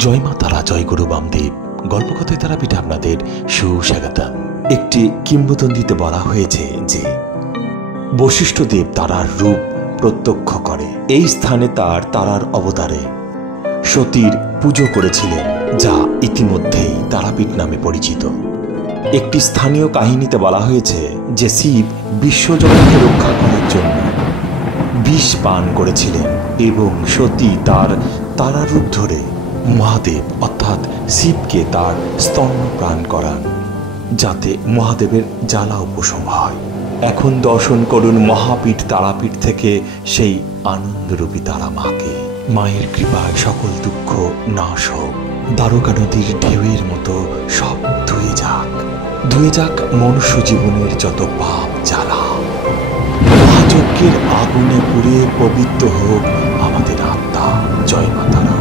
জয় মা তারা, জয় গুরু বামদেব। গল্পকথায় তারাপীঠে আপনাদের সুস্বাগতম। একটি কিংবদন্তিতে বলা হয়েছে যে বশিষ্ঠদেব তারার রূপ প্রত্যক্ষ করে এই স্থানে তারার অবতারে সতীর পুজো করেছিলেন, যা ইতিমধ্যেই তারাপীঠ নামে পরিচিত। একটি স্থানীয় কাহিনীতে বলা হয়েছে যে শিব বিশ্বজগৎকে রক্ষা করার জন্য বিষ পান করেছিলেন এবং সতী তার তারার রূপ ধরে মহাদেব অর্থাৎ শিবকে তার স্তন্যপান করান, যাতে মহাদেবের জ্বালা উপশম হয়। এখন দর্শন করুন মহাপীঠ তারাপীঠ থেকে সেই আনন্দরূপী তারা মাকে। মায়ের কৃপায় সকল দুঃখ নাশ হোক, দ্বারকা নদীর ঢেউয়ের মতো সব ধুয়ে যাক মনুষ্য জীবনের যত পাপ জ্বালা। মহাযজ্ঞের আগুনে পুড়ে পবিত্র হোক আমাদের আত্মা। জয় মা তারা।